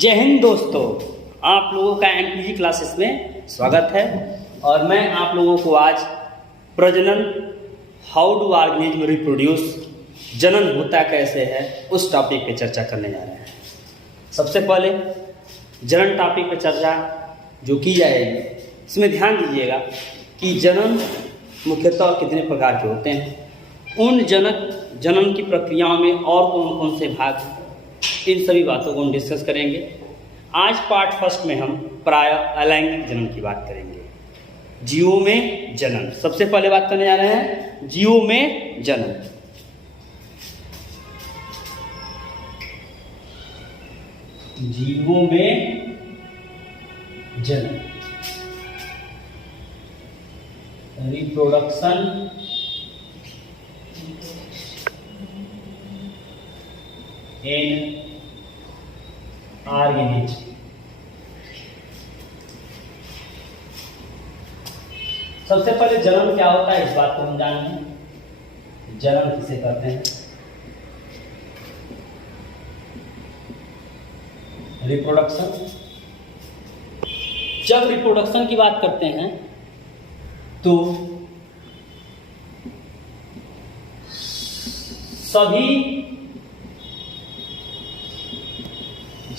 जय हिंद दोस्तों, आप लोगों का एमपीजी क्लासेस में स्वागत है। और मैं आप लोगों को आज प्रजनन, हाउ डू ऑर्गेनिज्म रिप्रोड्यूस, जनन होता कैसे है, उस टॉपिक पे चर्चा करने जा रहे हैं। सबसे पहले जनन टॉपिक पे चर्चा जो की जाएगी, इसमें ध्यान दीजिएगा कि जनन मुख्यतः कितने प्रकार के होते हैं, उन जनन की प्रक्रियाओं में और कौन कौन से भाग, इन सभी बातों को हम डिस्कस करेंगे। आज पार्ट फर्स्ट में हम प्राय अलैंगिक जनन की बात करेंगे। जीवों में जनन, सबसे पहले बात करने जा रहे हैं जीवों में जनन। जीवों में जनन, रिप्रोडक्शन इन ऑर्गेनिज्म। सबसे पहले जनन क्या होता है, इस बात को हम जानेंगे। जनन किसे कहते हैं? रिप्रोडक्शन। जब रिप्रोडक्शन की बात करते हैं तो सभी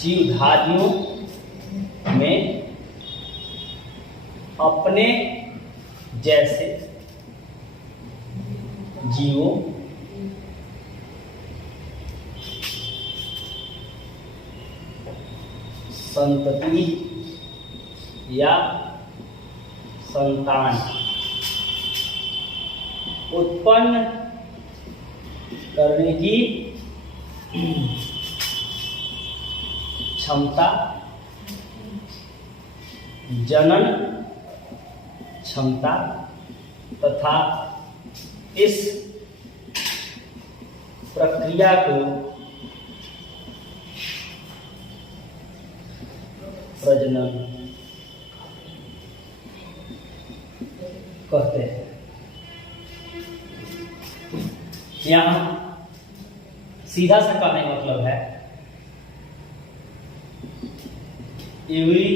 जीवधारियों में अपने जैसे जीवों संतति या संतान उत्पन्न करने की क्षमता, जनन क्षमता तथा इस प्रक्रिया को प्रजनन कहते हैं। यहाँ सीधा सा कहने का मतलब है every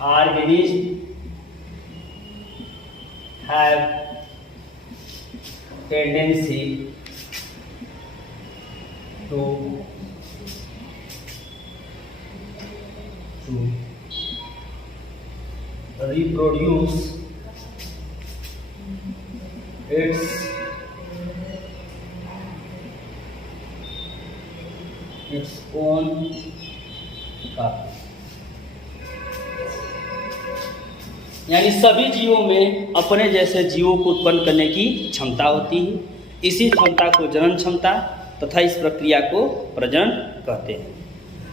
organism have tendency to reproduce its own copy। यानी सभी जीवों में अपने जैसे जीवों को उत्पन्न करने की क्षमता होती है। इसी क्षमता को जनन क्षमता तथा इस प्रक्रिया को प्रजनन कहते हैं।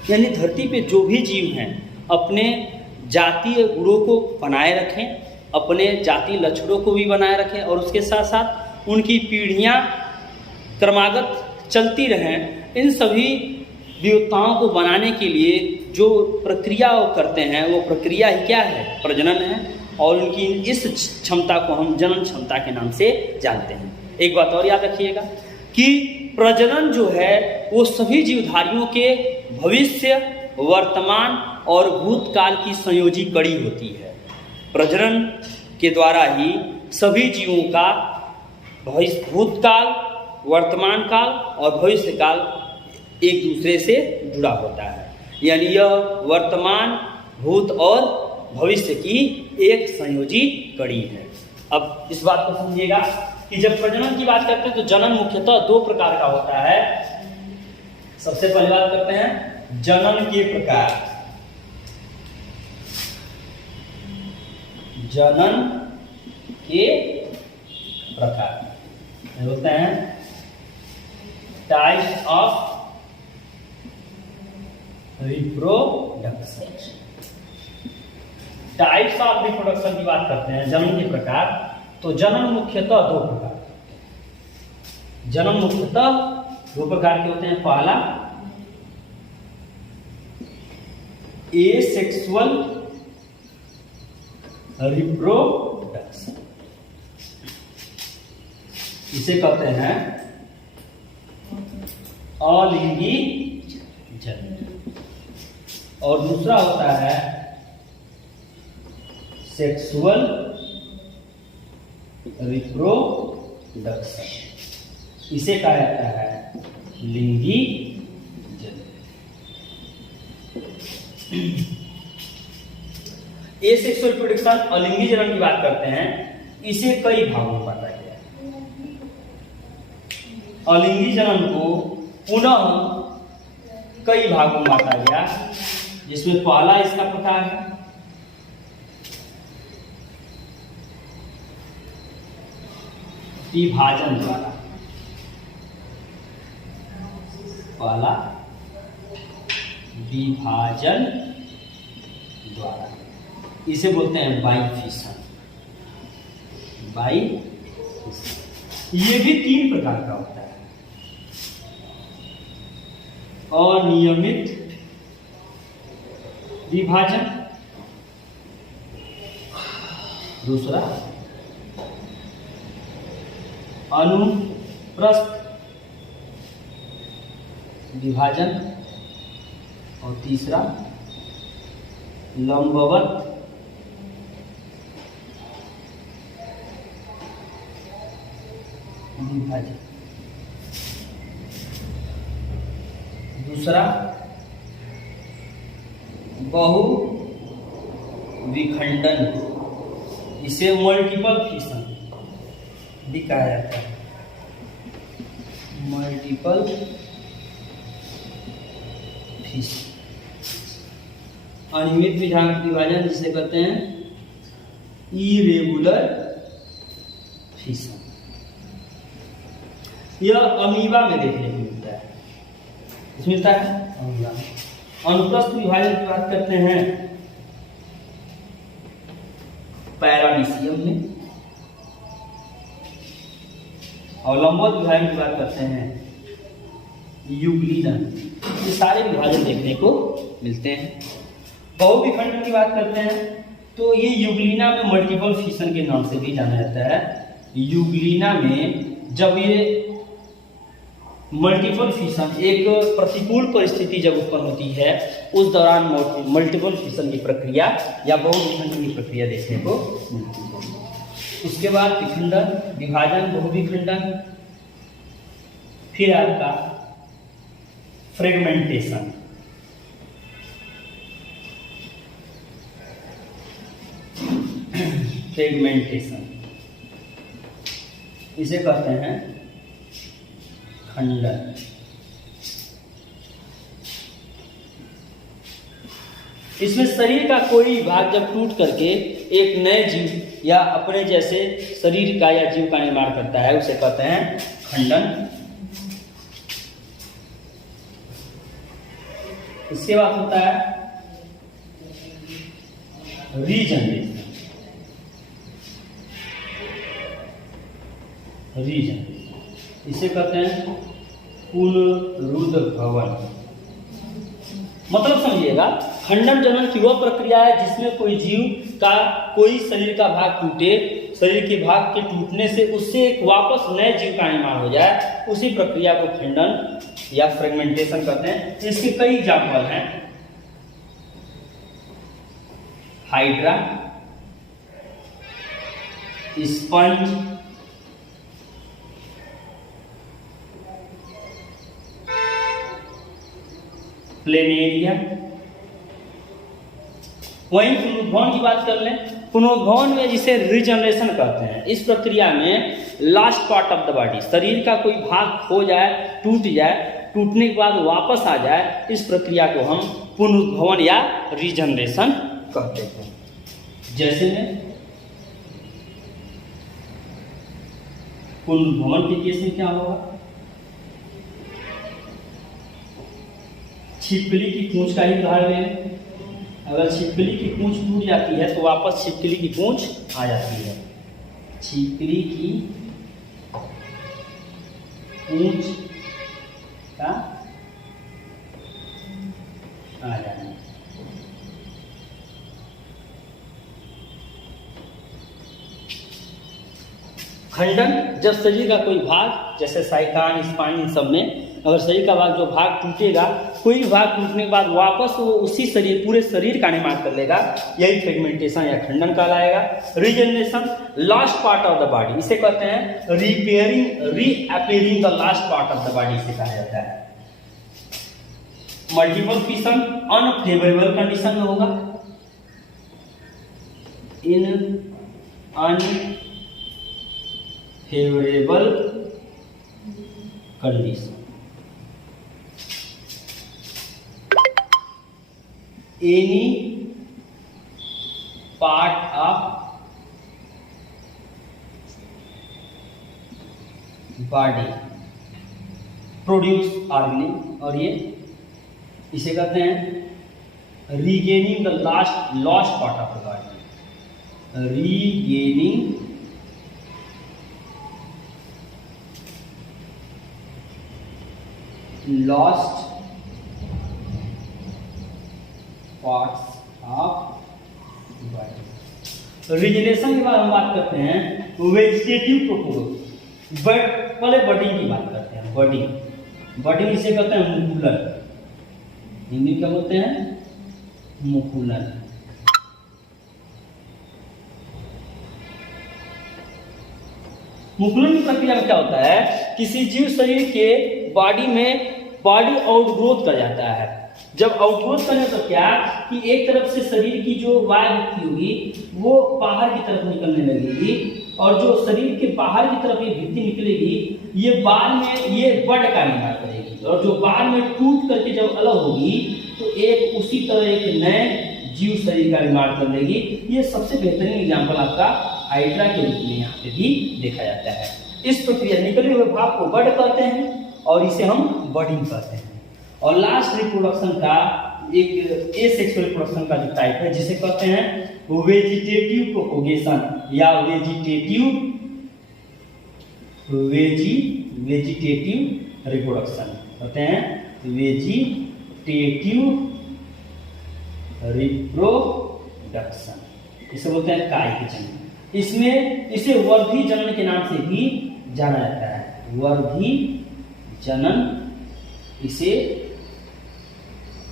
यानी धरती पे जो भी जीव हैं अपने जातीय गुणों को बनाए रखें, अपने जातीय लक्षणों को भी बनाए रखें और उसके साथ साथ उनकी पीढ़ियां क्रमागत चलती रहें। इन सभी विविधताओं को बनाने के लिए जो प्रक्रिया वो करते हैं, वो प्रक्रिया ही क्या है? प्रजनन है। और उनकी इस क्षमता को हम जनन क्षमता के नाम से जानते हैं। एक बात और याद रखिएगा कि प्रजनन जो है वो सभी जीवधारियों के भविष्य, वर्तमान और भूतकाल की संयोजी कड़ी होती है। प्रजनन के द्वारा ही सभी जीवों का भूतकाल, वर्तमान काल और भविष्य काल एक दूसरे से जुड़ा होता है। यानी यह वर्तमान, भूत और भविष्य की एक संयोजी कड़ी है। अब इस बात को समझिएगा कि जब प्रजनन की बात करते हैं तो जनन मुख्यतः दो प्रकार का होता है। सबसे पहले बात करते हैं जनन के प्रकार। जनन के प्रकार होते हैं types of reproduction. Types of reproduction की बात करते हैं, जनन के प्रकार। तो जनन मुख्यतः दो प्रकार, जन्म मुख्यतः दो प्रकार के होते हैं। पहला एसेक्सुअल रिप्रोडक्शन, इसे कहते हैं अलिंगी जनन। और दूसरा होता है सेक्सुअल रिप्रोडक्शन, इसे कहा जाता है लिंगी जनन। ये सेक्सुअल रिप्रोडक्शन अलिंगी जनन की बात करते हैं, इसे कई भागों में बांटा गया है। अलिंगी जनन को पुनः कई भागों में बांटा गया, जिसमें पहला इसका प्रकार है विभाजन द्वारा। पहला विभाजन द्वारा, इसे बोलते हैं बाइफिशन। बाइफिशन ये भी 3 प्रकार का होता है। अनियमित विभाजन, दूसरा अनुप्रस्थ विभाजन, और तीसरा लंबवत विभाजन। दूसरा बहु विखंडन, इसे मल्टीपल फिशन भी कहा जाता है। मल्टीपल फिशन, अनियमित विभाजन जिसे कहते हैं इरेगुलर फिशन। यह अमीबा में देखने को मिलता है। मिलता है अमीबा में। अनुप्रस्थ विभाजन की बात करते हैं पैरामीशियम में, और लंबवत विभाजन की बात करते हैं यूग्लिना। ये सारे विभाजन देखने को मिलते हैं। बहुविखंडन की बात करते हैं तो ये यूग्लिना में मल्टीपल फिशन के नाम से भी जाना जाता है। यूग्लिना में जब ये मल्टीपल फिशन, एक प्रतिकूल परिस्थिति जब उत्पन्न होती है, उस दौरान मल्टीपल फिशन की प्रक्रिया या बहुविखंडन की प्रक्रिया देखने को मिलती है। उसके बाद विखंडन, विभाजन, बहुविखंडन, फिर आपका फ्रेगमेंटेशन। फ्रेगमेंटेशन इसे कहते हैं खंडन। इसमें शरीर का कोई भाग जब टूट करके एक नए जीव या अपने जैसे शरीर का या जीव का निर्माण करता है, उसे कहते हैं खंडन। इसके बाद होता है रीजनरेशन। रीजनरेशन इसे कहते हैं पुनरुद्भवन। मतलब समझिएगा, खंडन जनन की वह प्रक्रिया है जिसमें कोई जीव का कोई शरीर का भाग टूटे, शरीर के भाग के टूटने से उससे एक वापस नए जीव का निर्माण हो जाए, उसी प्रक्रिया को खंडन या फ्रेगमेंटेशन कहते हैं। इसके कई एग्जाम्पल हैं। Hydra, sponge, planaria. वहीं पुनरुद्भवन की बात कर लें, पुनरुद्भवन में जिसे रीजनरेशन कहते हैं, इस प्रक्रिया में last part of the body, शरीर का कोई भाग खो जाए, टूट जाए, टूटने के बाद वापस आ जाए, इस प्रक्रिया को हम पुनरुद्भवन या रीजनरेशन कहते हैं। जैसे में पुनरुद्भवन के केस में क्या होगा, छिपकली की पूंछ का ही उदाहरण लें। अगर छिपकली की पूंछ टूट जाती है तो वापस छिपकली की पूंछ आ जाती है। छिपकली की पूंछ का आ जाना। खंडन, जब शरीर का कोई भाग जैसे साइकान, स्पाइन, इन सब में अगर शरीर का भाग जो भाग टूटेगा, कोई भाग टूटने के बाद वापस वो उसी शरीर पूरे शरीर का निर्माण कर लेगा, यही फ्रेगमेंटेशन या खंडन कहलाएगा। Regeneration, last part of the body, इसे कहते हैं repairing, repairing the last part of the body, इसे कहा जाता है। मल्टीपल फिशन अनफेवरेबल कंडीशन में होगा, in unfavourable condition. Any part of body produce organic, और ये इसे कहते हैं regaining the lost part of the body, regaining lost parts of body. Regeneration के बाद हम बात करते हैं वेजिटेटिव प्रोपोज, बट पहले बडिंग की बात करते हैं। बडिंग इसे कहते हैं मुकुलन, हिंदी क्या बोलते हैं, मुकुलन। मुकुलन की प्रक्रिया में क्या होता है, किसी जीव शरीर के बॉडी आउटग्रोथ कर जाता है। जब आउटग्रोथ करने तो क्या कि एक तरफ से शरीर की जो वायु होगी वो बाहर की तरफ निकलने लगेगी, और जो शरीर के बाहर की तरफ ये भित्ति निकलेगी, ये बाद में ये बड का निर्माण करेगी, और जो बाद में टूट करके जब अलग होगी तो एक उसी तरह एक नए जीव शरीर का निर्माण कर लेगी। ये सबसे बेहतरीन एग्जाम्पल आपका हाइड्रा के रूप में यहाँ पे भी देखा जाता है। इस प्रक्रिया निकले हुए भाग को बड कहते हैं और इसे हम बडिंग कहते हैं। और लास्ट रिप्रोडक्शन का एक एसेक्सुअल रिप्रोडक्शन का जो टाइप है जिसे कहते हैं वेजिटेटिव प्रोपोगेशन या वेजिटेटिव रिप्रोडक्शन कहते हैं, वेजिटेटिव रिप्रोडक्शन, इसे बोलते हैं कायिक जनन। इसमें इसे वर्धी जनन के नाम से भी जाना जाता है, वर्धी जनन, इसे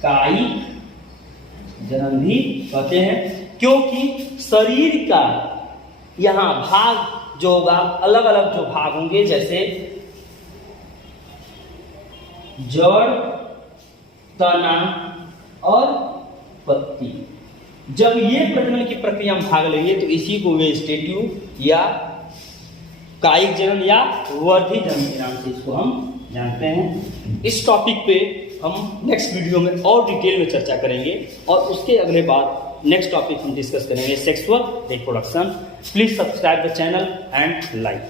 कायिक जनन भी कहते हैं, क्योंकि शरीर का यहाँ भाग जो होगा, अलग अलग जो भाग होंगे, जैसे जड़, तना और पत्ती, जब ये प्रजनन की प्रक्रिया में भाग लेंगे तो इसी को वेजिटेटिव या कायिक जनन या वर्धी जनन के नाम से इसको हम जानते हैं। इस टॉपिक पे हम नेक्स्ट वीडियो में और डिटेल में चर्चा करेंगे, और उसके अगले बाद नेक्स्ट टॉपिक हम डिस्कस करेंगे sexual reproduction. Please subscribe the channel and like.